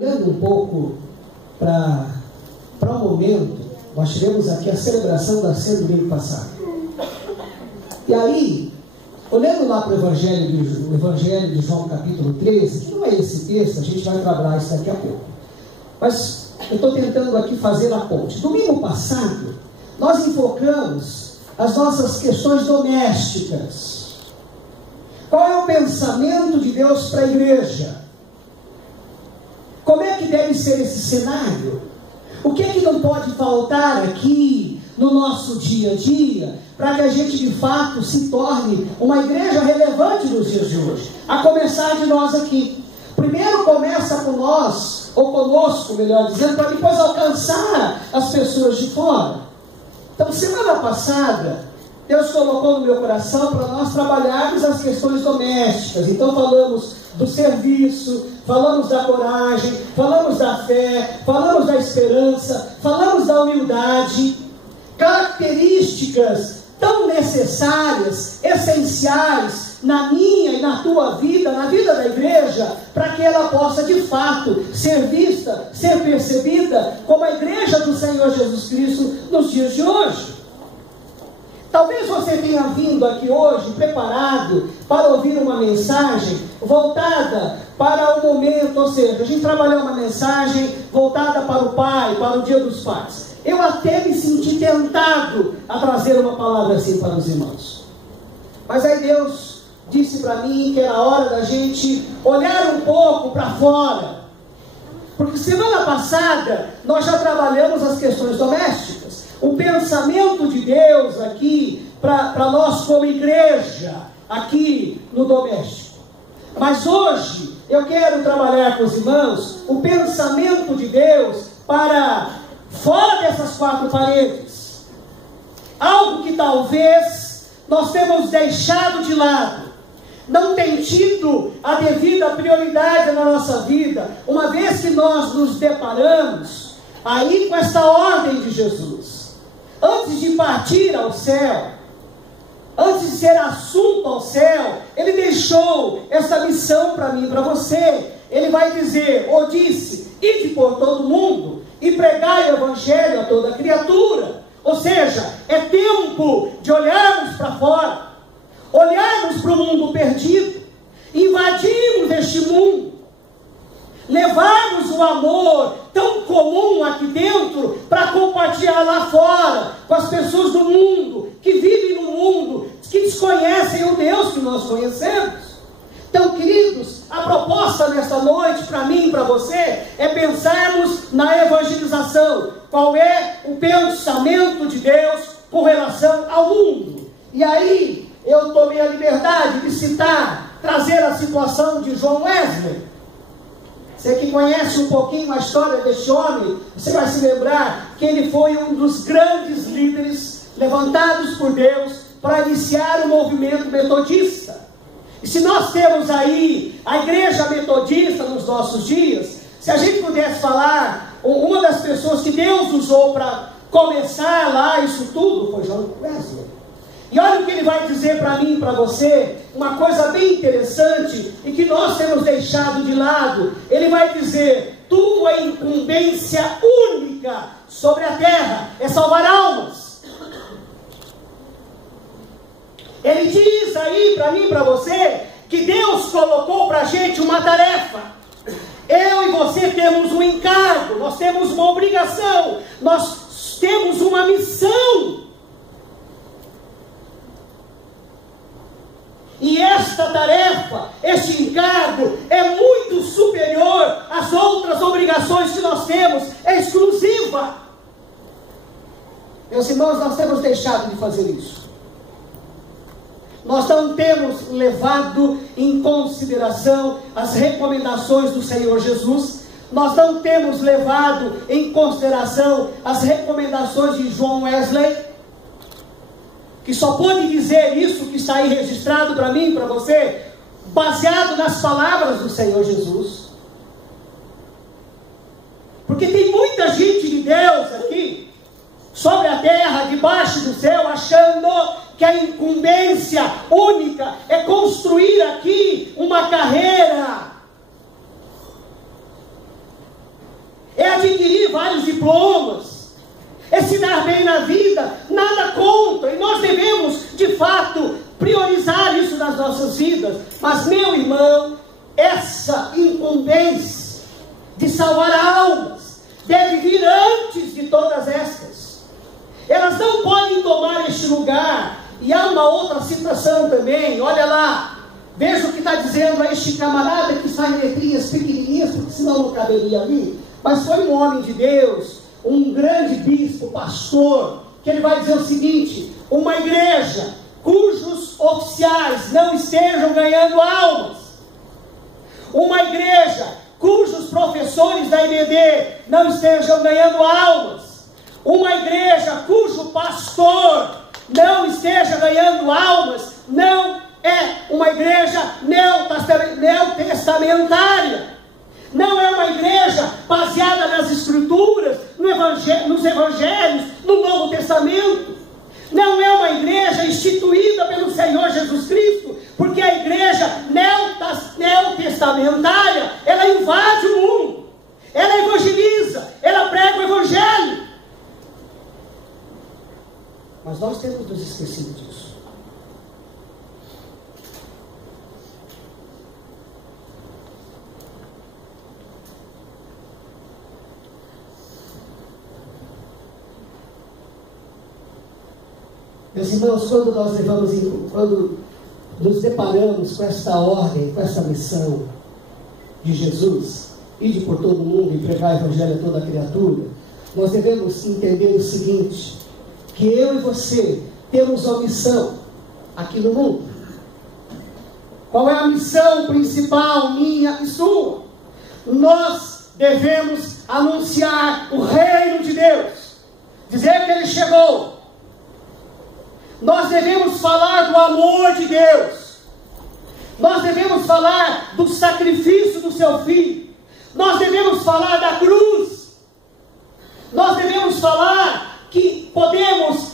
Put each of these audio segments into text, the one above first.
Olhando um pouco para o momento, nós tivemos aqui a celebração da ceia do domingo passado. E aí, olhando lá para o Evangelho de João capítulo 13, que não é esse texto, a gente vai trabalhar isso daqui a pouco. Mas eu estou tentando aqui fazer a ponte. Domingo passado, nós enfocamos as nossas questões domésticas. Qual é o pensamento de Deus para a igreja? Como é que deve ser esse cenário? O que é que não pode faltar aqui no nosso dia a dia, para que a gente de fato se torne uma igreja relevante nos dias de hoje? A começar de nós aqui. Primeiro começa com nós, ou conosco, melhor dizendo, para depois alcançar as pessoas de fora. Então, semana passada, Deus colocou no meu coração para nós trabalharmos as questões domésticas. Então falamos do serviço, falamos da coragem, falamos da fé, falamos da esperança, falamos da humildade, características tão necessárias, essenciais na minha e na tua vida, na vida da igreja, para que ela possa de fato ser vista, ser percebida como a igreja do Senhor Jesus Cristo nos dias de hoje. Talvez você tenha vindo aqui hoje preparado para ouvir uma mensagem voltada para o momento, ou seja, a gente trabalhou uma mensagem voltada para o Pai, para o Dia dos Pais. Eu até me senti tentado a trazer uma palavra assim para os irmãos. Mas aí Deus disse para mim que era hora da gente olhar um pouco para fora. Porque semana passada nós já trabalhamos as questões domésticas. O pensamento de Deus aqui, para nós como igreja, aqui no doméstico. Mas hoje, eu quero trabalhar com os irmãos o pensamento de Deus para fora dessas quatro paredes. Algo que talvez nós temos deixado de lado. Não tem tido a devida prioridade na nossa vida, uma vez que nós nos deparamos aí com essa ordem de Jesus. Antes de partir ao céu, antes de ser assunto ao céu, Ele deixou essa missão para mim e para você. Ele vai dizer, ou disse, ide por todo mundo e pregai o Evangelho a toda criatura. Ou seja, é tempo de olharmos para fora, olharmos para o mundo perdido, invadirmos este mundo, levarmos o amor tão comum aqui dentro para compartilhar lá fora com as pessoas do mundo, que vivem no mundo, que desconhecem o Deus que nós conhecemos. Então, queridos, a proposta nesta noite, para mim e para você, é pensarmos na evangelização. Qual é o pensamento de Deus com relação ao mundo? E aí, eu tomei a liberdade de citar, trazer a situação de John Wesley. Você que conhece um pouquinho a história desse homem, você vai se lembrar que ele foi um dos grandes líderes levantados por Deus para iniciar o movimento metodista. E se nós temos aí a igreja metodista nos nossos dias, se a gente pudesse falar, uma das pessoas que Deus usou para começar lá isso tudo foi John Wesley. E olha o que ele vai dizer para mim e para você, uma coisa bem interessante e que nós temos deixado de lado. Ele vai dizer, tua incumbência única sobre a terra é salvar almas. Ele diz aí para mim e para você, que Deus colocou para a gente uma tarefa. Eu e você temos um encargo, nós temos uma obrigação, nós temos uma missão. E esta tarefa, este encargo, é muito superior às outras obrigações que nós temos, é exclusiva. Meus irmãos, nós temos deixado de fazer isso. Nós não temos levado em consideração as recomendações do Senhor Jesus. Nós não temos levado em consideração as recomendações de John Wesley, que só pode dizer isso que está aí registrado para mim e para você, baseado nas palavras do Senhor Jesus. Porque tem muita gente de Deus aqui, sobre a terra, debaixo do céu, achando que a incumbência única é construir aqui uma carreira. adquirir vários diplomas, é se dar bem na vida, nada contra, e nós devemos, de fato, priorizar isso nas nossas vidas. Mas, meu irmão, essa incumbência de salvar almas deve vir antes de todas estas. Elas não podem tomar este lugar. E há uma outra citação também, olha lá, veja o que está dizendo a este camarada que está em letrinhas pequenininhas, porque senão não caberia ali, mas foi um homem de Deus, um grande bispo, pastor, que ele vai dizer o seguinte: uma igreja cujos oficiais não estejam ganhando almas, uma igreja cujos professores da IBD não estejam ganhando almas, uma igreja cujo pastor não esteja ganhando almas, não é uma igreja neotestamentária, não é uma igreja baseada nas escrituras, nos evangelhos, no Novo Testamento, não é uma igreja instituída pelo Senhor Jesus Cristo, porque a igreja neotestamentária, ela invade o mundo, ela evangeliza, ela prega o evangelho. Mas nós temos nos esquecido disso. Meus irmãos, quando nos deparamos com esta ordem, com esta missão de Jesus, ide por todo mundo e pregar o evangelho a toda criatura, nós devemos entender o seguinte: que eu e você temos uma missão aqui no mundo. Qual é a missão principal, minha e sua? Nós devemos anunciar o reino de Deus, dizer que Ele chegou. Nós devemos falar do amor de Deus, nós devemos falar do sacrifício do seu Filho, nós devemos falar da cruz, nós devemos falar que podemos,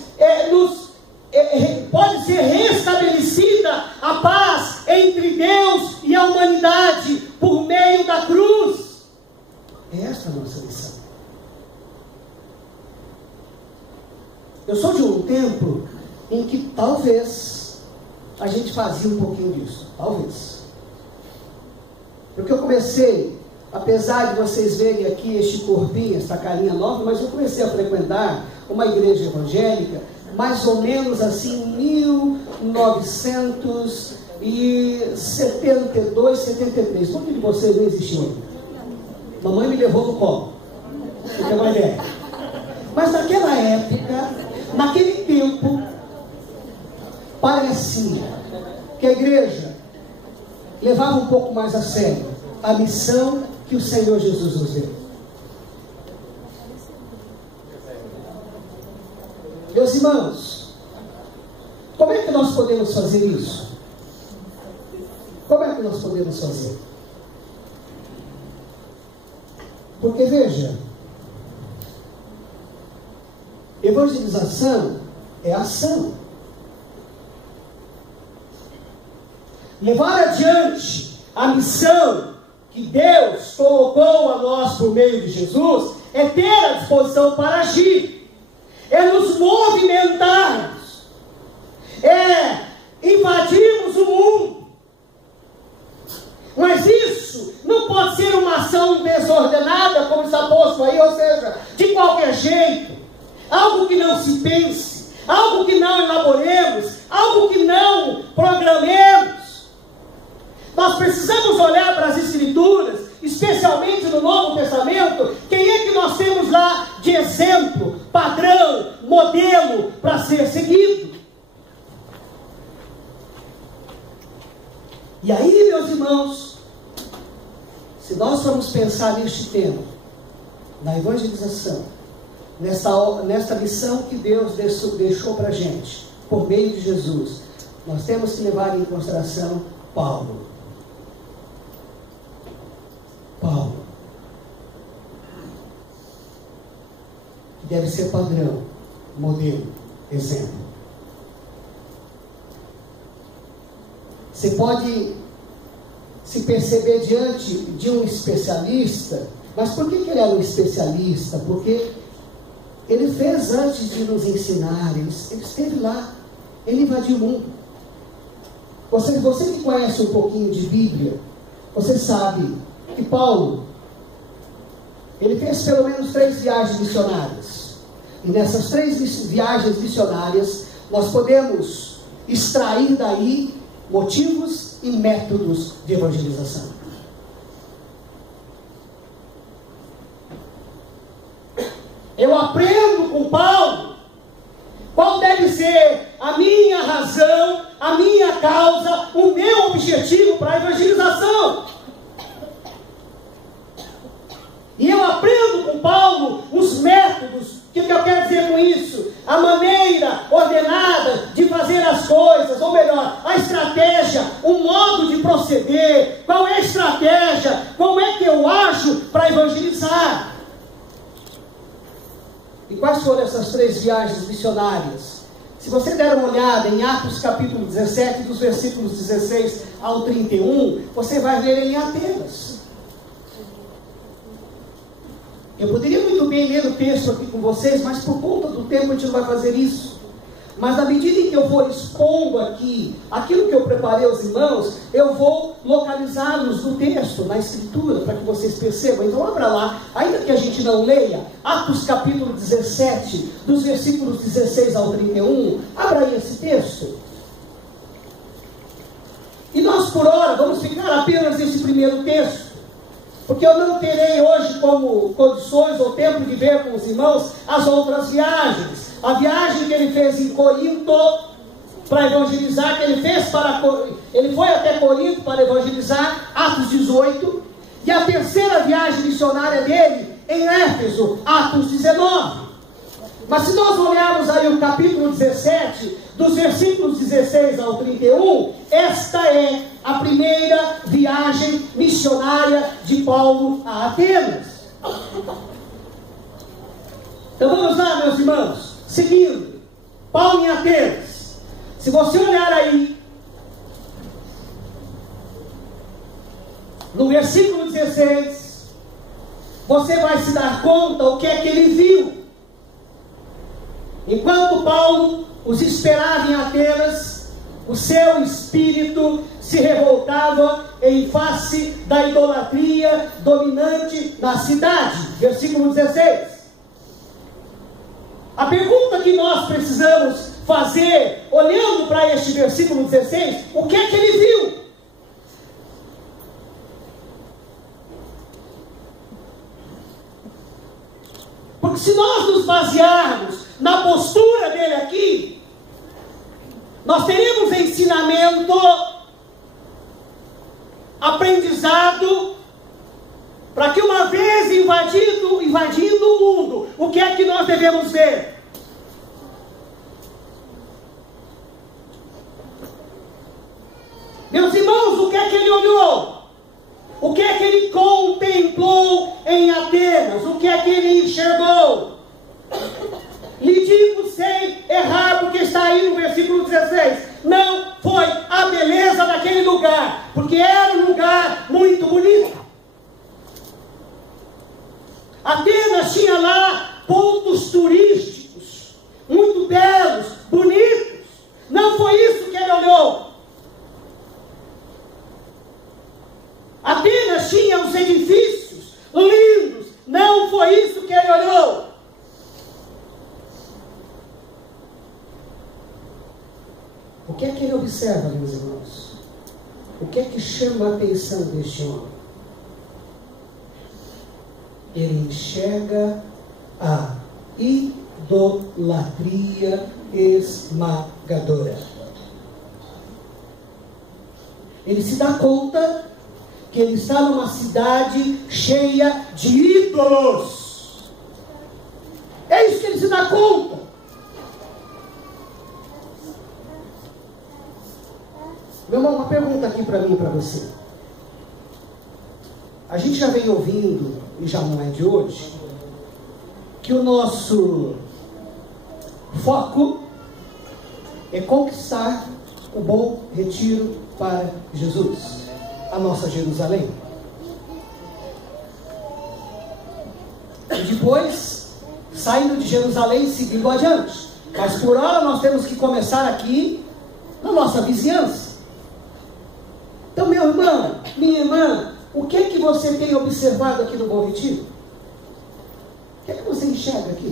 pode ser restabelecida a paz entre Deus e a humanidade por meio da cruz. É esta a nossa missão. Eu sou de um tempo em que talvez a gente fazia um pouquinho disso, talvez, porque eu comecei, apesar de vocês verem aqui este corpinho, esta carinha nova, mas eu comecei a frequentar uma igreja evangélica mais ou menos assim em 1972, 73. Quanto de vocês não existiu ainda? Mamãe me levou no colo, porque é uma ideia. Mas naquela época, naquele tempo, parecia que a igreja levava um pouco mais a sério a missão que o Senhor Jesus nos deu. Meus irmãos, como é que nós podemos fazer isso? Como é que nós podemos fazer? Porque veja, evangelização é ação. Levar adiante a missão que Deus colocou a nós por meio de Jesus é ter a disposição para agir, é nos movimentarmos, é invadirmos o mundo. Mas isso não pode ser uma ação desordenada, como está posto aí, ou seja, de qualquer jeito, algo que não se pense, algo que não elaboremos, algo que não programemos. Nós precisamos olhar para as Escrituras, especialmente no Novo Testamento. Quem é que nós temos lá de exemplo, padrão, modelo para ser seguido? E aí, meus irmãos, se nós formos pensar neste tema, na evangelização, nesta missão que Deus deixou para a gente, por meio de Jesus, nós temos que levar em consideração Paulo, que deve ser padrão, modelo, exemplo. Você pode se perceber diante de um especialista Mas por que ele era um especialista? Porque ele fez antes de nos ensinar, ele esteve lá, ele invadiu o mundo. Você que conhece um pouquinho de Bíblia, você sabe que Paulo, ele fez pelo menos 3 viagens missionárias. E nessas 3 viagens missionárias, nós podemos extrair daí motivos e métodos de evangelização. Eu aprendo com Paulo qual deve ser a minha razão, a minha causa, o meu objetivo para a evangelização. E eu aprendo com Paulo os métodos. O que eu quero dizer com isso? A maneira ordenada de fazer as coisas, ou melhor, a estratégia, o modo de proceder. Qual é a estratégia? Como é que eu ajo para evangelizar? E quais foram essas 3 viagens missionárias? Se você der uma olhada em Atos capítulo 17, dos versículos 16 ao 31, você vai ver ele em Atenas. Eu poderia muito bem ler o texto aqui com vocês, mas por conta do tempo a gente não vai fazer isso. Mas na medida em que eu for expondo aqui aquilo que eu preparei aos irmãos, eu vou localizá-los no texto, na escritura, para que vocês percebam. Então abra lá, ainda que a gente não leia, Atos capítulo 17, dos versículos 16 ao 31, abra aí esse texto. E nós por hora vamos ficar apenas nesse primeiro texto, porque eu não terei hoje como condições ou tempo de ver com os irmãos as outras viagens. A viagem que ele fez em Corinto para evangelizar, que ele foi até Corinto para evangelizar, Atos 18, e a terceira viagem missionária dele em Éfeso, Atos 19. Mas se nós olharmos aí o capítulo 17, dos versículos 16 ao 31, esta é a primeira viagem missionária de Paulo a Atenas. Então vamos lá, meus irmãos, seguindo, Paulo em Atenas. Se você olhar aí, no versículo 16, você vai se dar conta o que é que ele viu. Enquanto Paulo os esperava em Atenas, o seu espírito se revoltava em face da idolatria dominante na cidade. Versículo 16. A pergunta que nós precisamos fazer, olhando para este versículo 16, o que é que ele viu? Porque se nós nos basearmos na postura dele aqui, nós teremos ensinamento, aprendizado, para que uma vez invadindo o mundo, o que é que nós devemos ver? Meus irmãos, o que é que ele olhou? O que é que ele contemplou em Atenas? O que é que ele enxergou? Lhe digo sem errar, porque está aí no versículo 16. Não foi a beleza daquele lugar, porque era um lugar muito bonito. Atenas tinha lá pontos turísticos, muito belos, bonitos. Não foi isso que ele olhou. Atenas tinha os edifícios lindos. Não foi isso que ele olhou. O que é que ele observa, meus irmãos? O que é que chama a atenção deste homem? Ele enxerga a idolatria esmagadora. Ele se dá conta que ele está numa cidade cheia de ídolos. É isso que ele se dá conta. Meu irmão, uma pergunta aqui para mim e para você. A gente já vem ouvindo, e já não é de hoje, que o nosso foco é conquistar o bom retiro para Jesus, a nossa Jerusalém. e depois saindo de Jerusalém, seguindo adiante. Mas por hora nós temos que começar aqui, na nossa vizinhança. Então, meu irmão, minha irmã, o que é que você tem observado aqui no Bom Retiro? O que é que você enxerga aqui?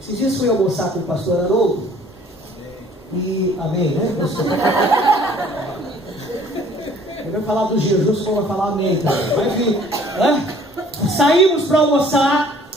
Esses dias fui almoçar com o pastor Haroldo, e amém, né? Ele vai falar do jejum, se for falar amém também. Mas enfim, né? Saímos para almoçar,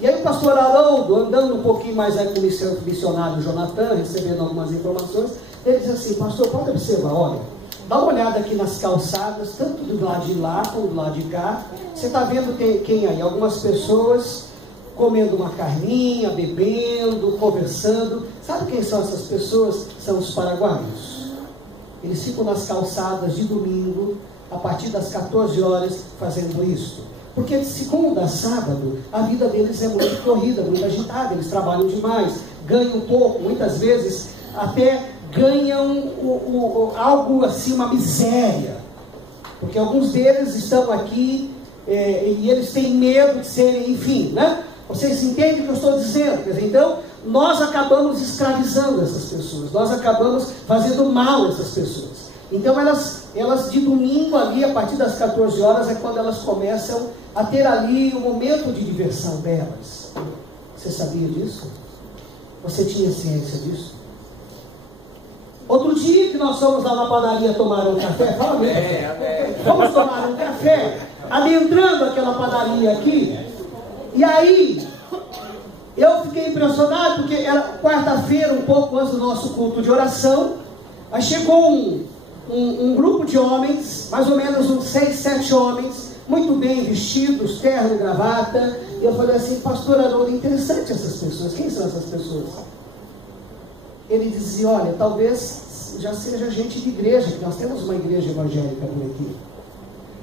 e aí o pastor Haroldo, andando um pouquinho mais aí com o missionário Jonathan, recebendo algumas informações, ele diz assim: pastor, pode observar, olha, dá uma olhada aqui nas calçadas, tanto do lado de lá como do lado de cá. Você está vendo quem aí? Algumas pessoas comendo uma carninha, bebendo, conversando. Sabe quem são essas pessoas? São os paraguaios. Eles ficam nas calçadas de domingo, a partir das 14 horas, fazendo isso. Porque de segunda a sábado, a vida deles é muito corrida, muito agitada. Eles trabalham demais, ganham pouco, muitas vezes até ganham algo assim, uma miséria. Porque alguns deles estão aqui e eles têm medo de serem, enfim, né? Vocês entendem o que eu estou dizendo? Quer dizer, então, nós acabamos escravizando essas pessoas, nós acabamos fazendo mal a essas pessoas. Então, elas de domingo ali, a partir das 14 horas, é quando elas começam a ter ali o momento de diversão delas. Você sabia disso? Você tinha ciência disso? Outro dia que nós fomos lá na padaria tomar um café, fala mesmo, fomos tomar um café, adentrando aquela padaria aqui, e aí eu fiquei impressionado, porque era quarta-feira, um pouco antes do nosso culto de oração. Aí chegou um grupo de homens, mais ou menos uns 6, 7 homens, muito bem vestidos, terno, gravata, e eu falei assim: pastor Haroldo, interessante essas pessoas. Quem são essas pessoas? Ele dizia: olha, talvez já seja gente de igreja, que nós temos uma igreja evangélica por aqui.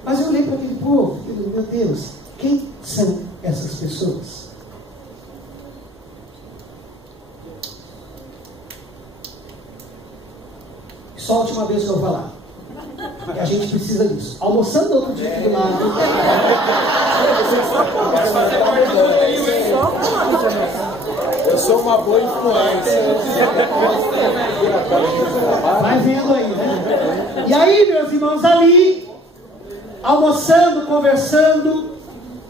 Mas eu olhei para aquele povo e falei: meu Deus, quem são essas pessoas? Só a última vez que eu vou falar. E a gente precisa disso. Almoçando outro dia aqui do lado. Eu sou uma boa influência. Vai vendo aí, né? E aí, meus irmãos, ali, almoçando, conversando,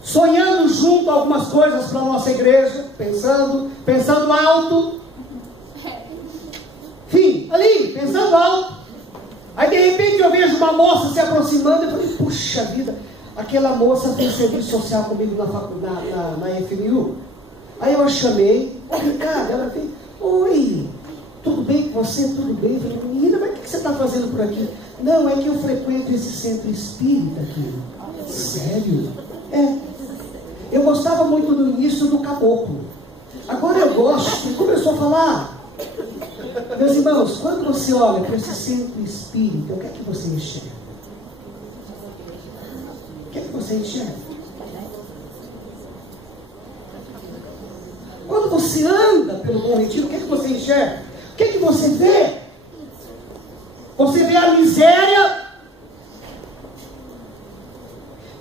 sonhando junto algumas coisas para a nossa igreja, pensando alto. Enfim, ali, pensando alto. Aí de repente eu vejo uma moça se aproximando e falei: puxa vida, aquela moça fez serviço social comigo na faculdade, na FMU. Aí eu a chamei: ô Ricardo, ela fez: oi, tudo bem com você? Tudo bem? Eu falei: menina, mas o que você está fazendo por aqui? Não, é que eu frequento esse centro espírita aqui. Sério? É. Eu gostava muito no início do caboclo. Agora eu gosto. E começou a falar. Meus irmãos, quando você olha para esse centro espírita, o que é que você enxerga? O que é que você enxerga? Quando você anda pelo Bom Retiro, o que é que você enxerga? O que é que você vê? Você vê a miséria?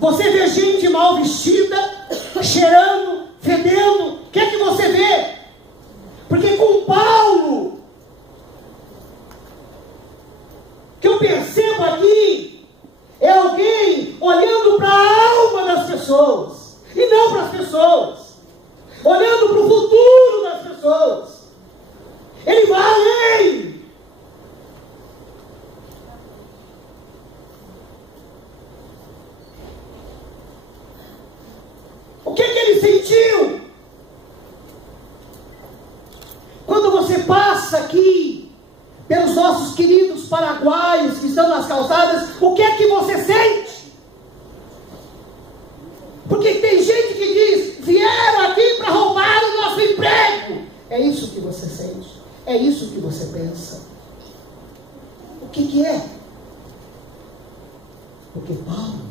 Você vê gente mal vestida, cheirando, fedendo? O que é que você vê? Porque com Paulo, que eu percebo aqui, é alguém olhando para a alma das pessoas, e não para as pessoas, olhando para o futuro das pessoas. Ele vai além. O que ele sentiu? Quando você passa aqui pelos nossos queridos paraguaios que estão nas calçadas, o que é que você sente? Porque tem gente que diz: vieram aqui para roubar o nosso emprego. É isso que você sente? É isso que você pensa? O que é? Porque Paulo,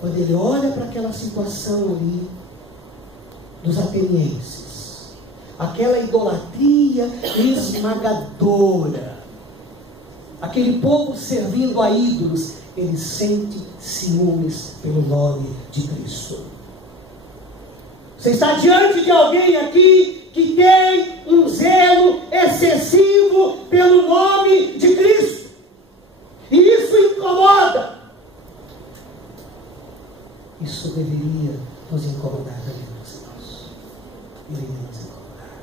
quando ele olha para aquela situação ali dos atenienses, aquela idolatria esmagadora, aquele povo servindo a ídolos, ele sente ciúmes pelo nome de Cristo. Você está diante de alguém aqui que tem um zelo excessivo pelo nome de Cristo. E isso incomoda. Isso deveria nos incomodar também, meus irmãos. Deveria nos incomodar.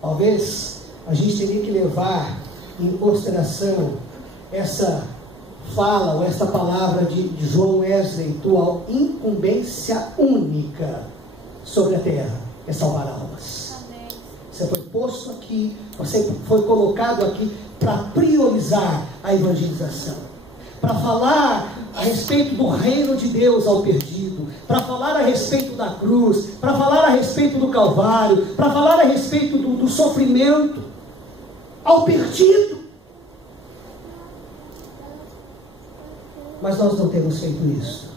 Talvez a gente teria que levar em consideração essa fala ou essa palavra de João Wesley, tua incumbência única sobre a terra é salvar almas. Amém. Você foi posto aqui, você foi colocado aqui para priorizar a evangelização, para falar a respeito do reino de Deus ao perdido, para falar a respeito da cruz, para falar a respeito do Calvário, para falar a respeito do sofrimento ao perdido. Mas nós não temos feito isso.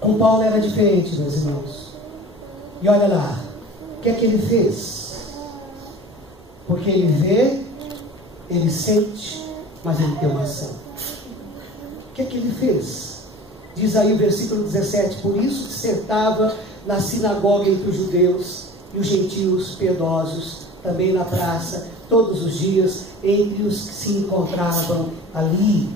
Com Paulo era diferente, meus irmãos. E olha lá, o que é que ele fez? Porque ele vê, ele sente, mas ele tem uma ação. O que é que ele fez? Diz aí o versículo 17: por isso dissertava na sinagoga entre os judeus e os gentios piedosos, também na praça, todos os dias, entre os que se encontravam ali.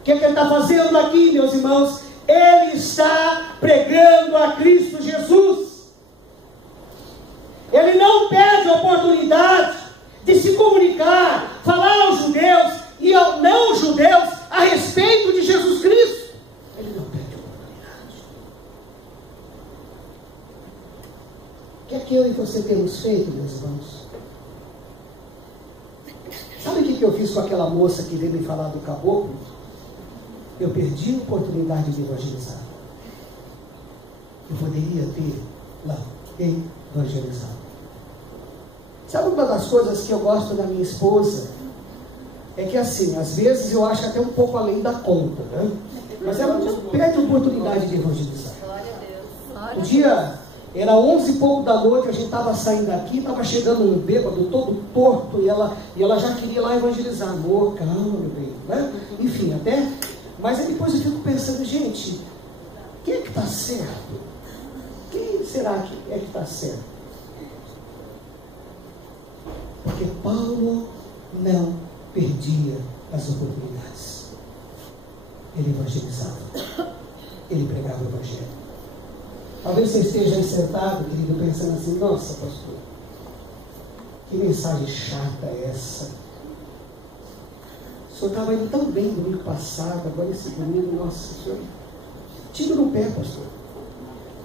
O que é que ele está fazendo aqui, meus irmãos? Ele está pregando a Cristo Jesus. Ele não perde a oportunidade de se comunicar, falar aos judeus e aos não judeus a respeito de Jesus Cristo. Ele não perde a oportunidade. O que é que eu e você temos feito, meus irmãos? Sabe o que eu fiz com aquela moça que veio me falar do caboclo? Eu perdi a oportunidade de evangelizar. Eu poderia ter lá evangelizado. Sabe uma das coisas que eu gosto da minha esposa? É que assim, às vezes eu acho até um pouco além da conta, né? Mas ela não perde a oportunidade de evangelizar. Um dia, era 11 e pouco da noite, a gente estava saindo daqui, estava chegando um bêbado todo torto, e ela já queria ir lá evangelizar. Amor, calma, meu bem, né? Enfim, até... Mas aí depois eu fico pensando, gente, quem é que está certo? Quem será que é que está certo? Porque Paulo não perdia as oportunidades. Ele evangelizava. Ele pregava o evangelho. Talvez você esteja aí sentado, querido, pensando assim: nossa, pastor, que mensagem chata é essa? O senhor estava indo tão bem domingo passado, agora esse domingo, nossa, o senhor, tira no pé, pastor.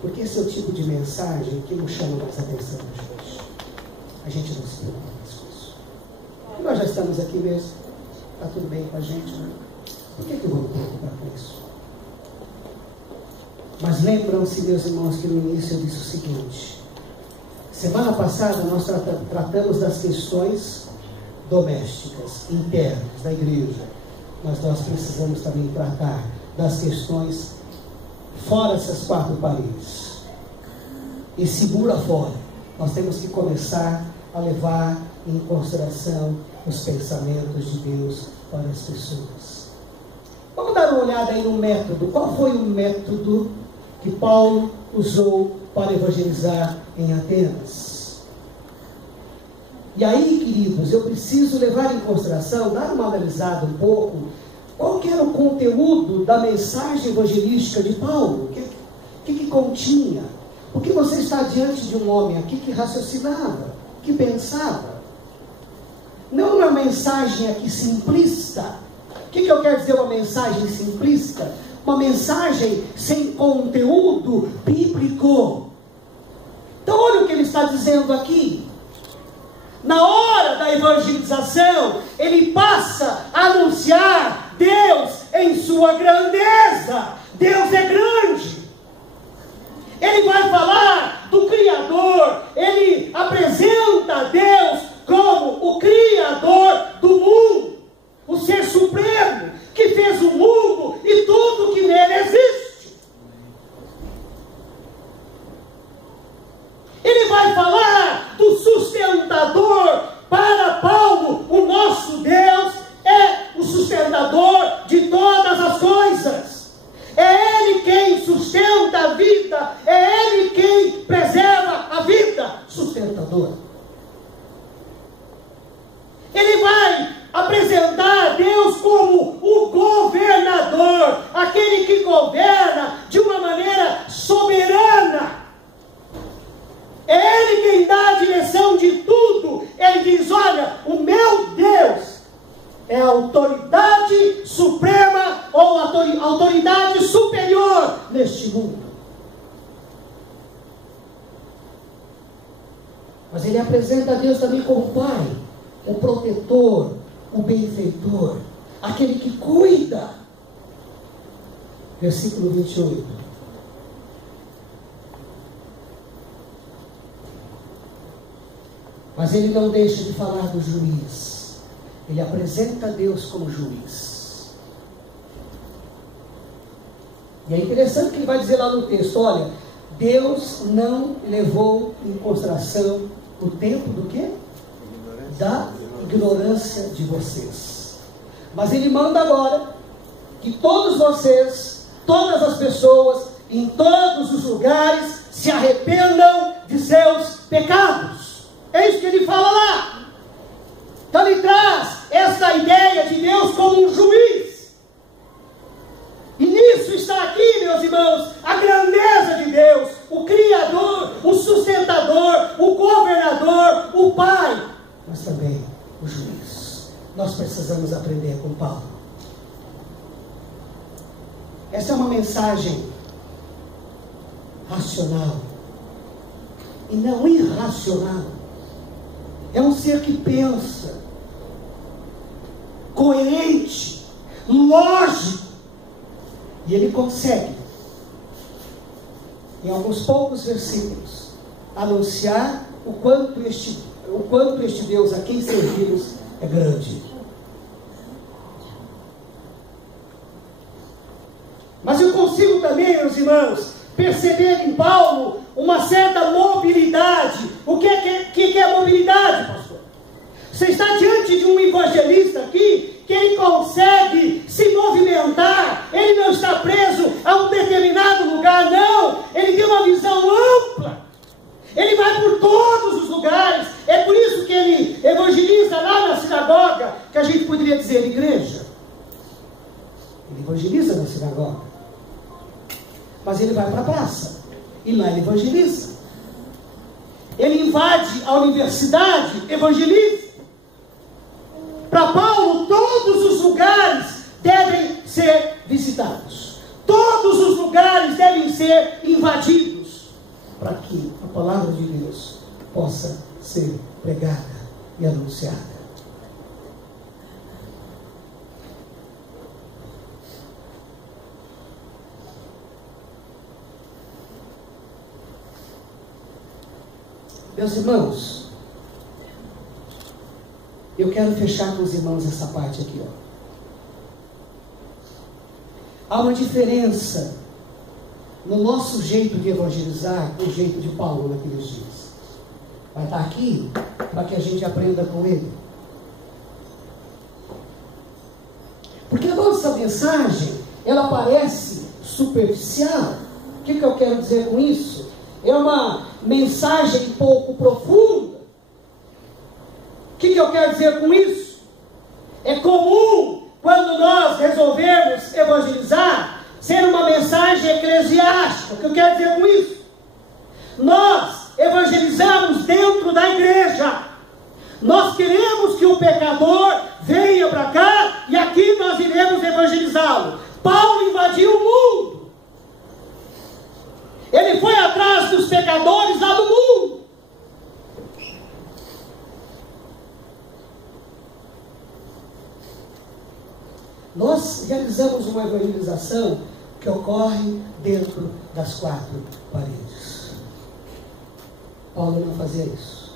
Porque esse é o tipo de mensagem que não chama mais atenção da gente. A gente não se preocupa mais com isso. E nós já estamos aqui mesmo, está tudo bem com a gente, né? Por que eu vou me preocupar com isso? Mas lembram-se, meus irmãos, que no início eu disse o seguinte: semana passada nós tratamos das questões domésticas, internas da igreja, mas nós precisamos também tratar das questões fora dessas quatro paredes. E segura fora, nós temos que começar a levar em consideração os pensamentos de Deus para as pessoas. Vamos dar uma olhada aí no método. Qual foi o método que Paulo usou para evangelizar em Atenas? E aí, queridos, eu preciso levar em consideração, dar uma analisada um pouco, qual que era o conteúdo da mensagem evangelística de Paulo? O que continha? Porque você está diante de um homem aqui que raciocinava, que pensava. Não uma mensagem aqui simplista. O que eu quero dizer uma mensagem simplista? Uma mensagem sem conteúdo bíblico. Então olha o que ele está dizendo aqui. Na hora da evangelização, ele passa a anunciar Deus em sua grandeza. Deus é grande. Ele vai falar do Criador. Ele apresenta Deus como o Criador do mundo, o Ser Supremo, que fez o mundo e tudo que nele existe. Ele vai falar do sustentador. Para Paulo, o nosso Deus vida, é Ele quem preserva a vida, sustentador. Ele vai apresentar Deus como o governador, aquele que governa de uma maneira soberana. É Ele quem dá a direção de tudo. Ele diz: olha, o meu Deus é a autoridade suprema ou autoridade superior neste mundo. Mas ele apresenta a Deus também como Pai, o protetor, o benfeitor, aquele que cuida. Versículo 28. Mas ele não deixa de falar do juiz. Ele apresenta Deus como juiz. E é interessante que ele vai dizer lá no texto: olha, Deus não levou em consideração o tempo do quê? Da ignorância de vocês. Mas ele manda agora que todos vocês, todas as pessoas, em todos os lugares, se arrependam de seus pecados. É isso que ele fala lá. Então ele traz essa ideia de Deus como um juiz. E nisso está aqui, meus irmãos, a grandeza de Deus, o Criador, o sustentador, o governador, o Pai, mas também o juiz. Nós precisamos aprender com Paulo. Essa é uma mensagem racional e não irracional. É um ser que pensa, coerente, lógico, e ele consegue, em alguns poucos versículos, anunciar o quanto este Deus a quem servimos é grande. Mas eu consigo também, meus irmãos, perceber em Paulo uma certa mobilidade. O que é mobilidade, pastor? Você está diante de um evangelista aqui, que ele consegue se movimentar, ele não está preso a um determinado lugar, não, ele tem uma visão ampla, ele vai por todos os lugares. É por isso que ele evangeliza lá na sinagoga, que a gente poderia dizer igreja. Ele evangeliza na sinagoga, mas ele vai para a praça, e lá ele evangeliza. Ele invade a universidade, evangeliza. Para Paulo, todos os lugares devem ser visitados. Todos os lugares devem ser invadidos, para que a palavra de Deus possa ser pregada e anunciada. Meus irmãos, eu quero fechar com os irmãos essa parte aqui, ó. Há uma diferença no nosso jeito de evangelizar com o jeito de Paulo naqueles dias. Vai estar aqui para que a gente aprenda com ele. Porque a nossa mensagem, ela parece superficial. O que eu quero dizer com isso? É uma mensagem pouco profunda. O que eu quero dizer com isso? É comum, quando nós resolvemos evangelizar, ser uma mensagem eclesiástica. O que eu quero dizer com isso? Nós evangelizamos dentro da igreja. Nós queremos que o pecador venha para cá e aqui nós iremos evangelizá-lo. Paulo invadiu o mundo. Ele foi atrás dos pecadores lá do mundo. Nós realizamos uma evangelização que ocorre dentro das quatro paredes. Paulo não fazia isso.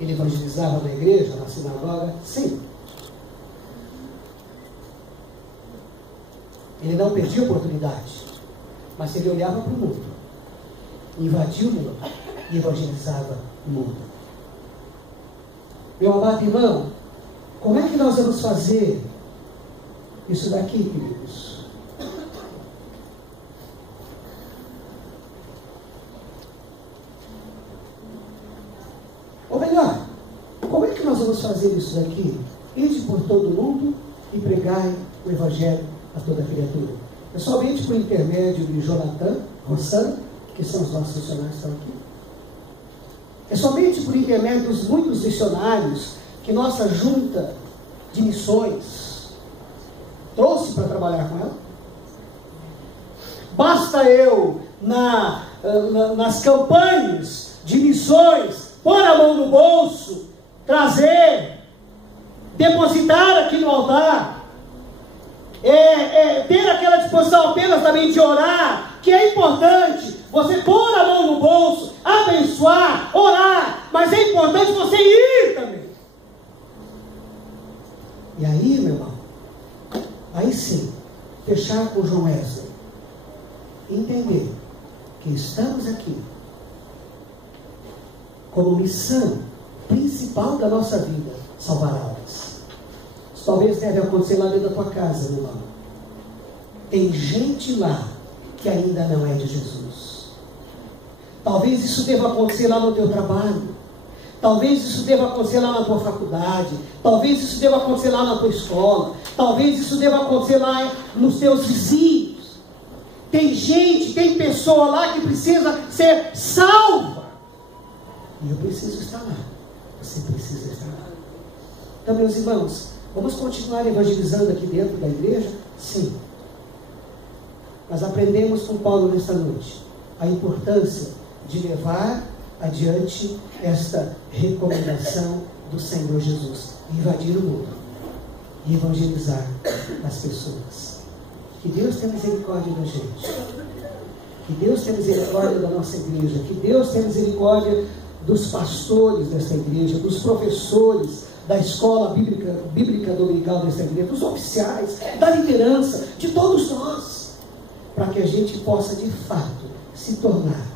Ele evangelizava na igreja, na sinagoga? Sim. Ele não perdia oportunidade, mas ele olhava para o mundo, invadia o mundo e evangelizava o mundo. Meu amado irmão, como é que nós vamos fazer isso daqui, queridos? possamos fazer isso daqui. Ide por todo mundo e pregai o Evangelho a toda criatura. É somente por intermédio de Jonathan, Rossan, que são os nossos funcionários que estão aqui. É somente por intermédio dos muitos missionários que nossa junta de missões trouxe para trabalhar com ela. Basta eu, nas campanhas de missões, pôr a mão no bolso, trazer, depositar aqui no altar, ter aquela disposição apenas também de orar, que é importante, você pôr a mão no bolso, abençoar, orar, mas é importante você ir também. E aí, meu irmão, aí sim, fechar com João Wesley, entender que estamos aqui como missão principal da nossa vida, salvar almas. Isso talvez deve acontecer lá dentro da tua casa, meu irmão. Tem gente lá que ainda não é de Jesus. Talvez isso deva acontecer lá no teu trabalho. Talvez isso deva acontecer lá na tua faculdade. Talvez isso deva acontecer lá na tua escola. Talvez isso deva acontecer lá nos teus vizinhos. Tem gente, tem pessoa lá que precisa ser salva. E eu preciso estar lá. Você precisa estar lá. Então, meus irmãos, vamos continuar evangelizando aqui dentro da igreja? Sim. Mas aprendemos com Paulo nesta noite a importância de levar adiante esta recomendação do Senhor Jesus. Invadir o mundo e evangelizar as pessoas. Que Deus tenha misericórdia da gente. Que Deus tenha misericórdia da nossa igreja. Que Deus tenha misericórdia dos pastores desta igreja, dos professores da escola bíblica dominical desta igreja, dos oficiais, da liderança, de todos nós, para que a gente possa de fato se tornar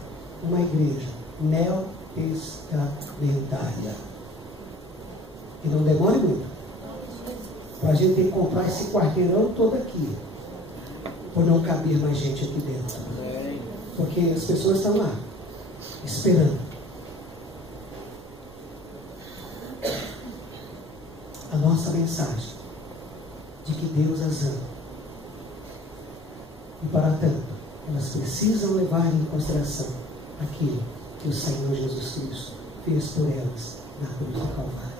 uma igreja neotestamentária. E não demore muito, para a gente ter que comprar esse quarteirão todo aqui, por não caber mais gente aqui dentro. Porque as pessoas estão lá, esperando. A nossa mensagem de que Deus as ama. E para tanto, elas precisam levar em consideração aquilo que o Senhor Jesus Cristo fez por elas na cruz do Calvário.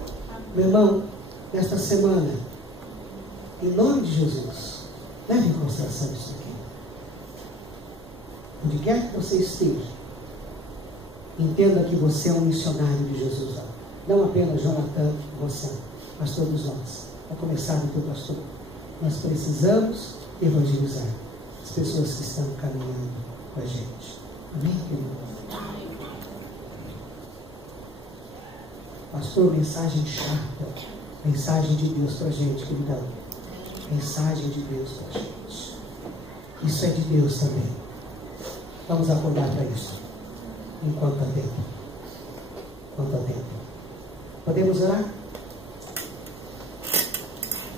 Meu irmão, nesta semana, em nome de Jesus, leve em consideração isso aqui. Onde quer que você esteja, entenda que você é um missionário de Jesus. Não apenas Jonathan, você, mas todos nós. A começar do teu pastor. Nós precisamos evangelizar as pessoas que estão caminhando com a gente. Amém, querido? Pastor, mensagem chata. Mensagem de Deus para a gente, queridão. Mensagem de Deus para a gente. Isso é de Deus também. Vamos acordar para isso. Enquanto há tempo. Enquanto há tempo. Podemos orar?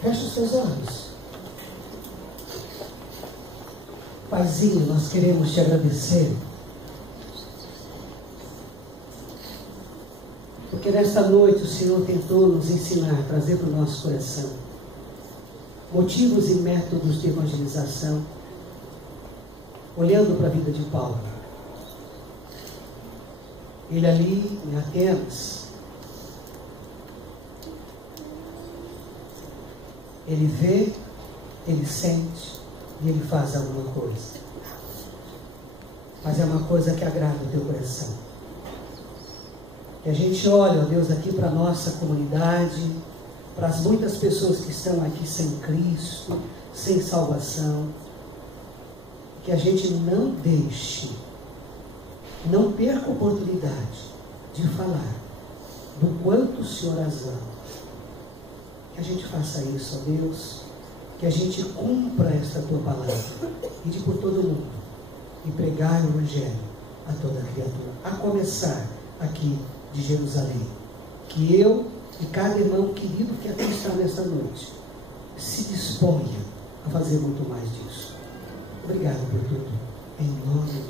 Feche os seus olhos. Paizinho, nós queremos te agradecer. Porque nesta noite o Senhor tentou nos ensinar, trazer para o nosso coração motivos e métodos de evangelização, olhando para a vida de Paulo. Ele ali em Atenas, ele vê, ele sente e ele faz alguma coisa. Mas é uma coisa que agrada o teu coração. Que a gente olha, ó Deus, aqui para a nossa comunidade, para as muitas pessoas que estão aqui sem Cristo, sem salvação, que a gente não deixe, não perca a oportunidade de falar do quanto o Senhor as ama. Que a gente faça isso, ó Deus, que a gente cumpra esta tua palavra, e de por todo mundo, e pregar o Evangelho a toda criatura, a começar aqui de Jerusalém. Que eu e cada irmão querido que aqui está nesta noite se disponha a fazer muito mais disso. Obrigado por tudo, em nome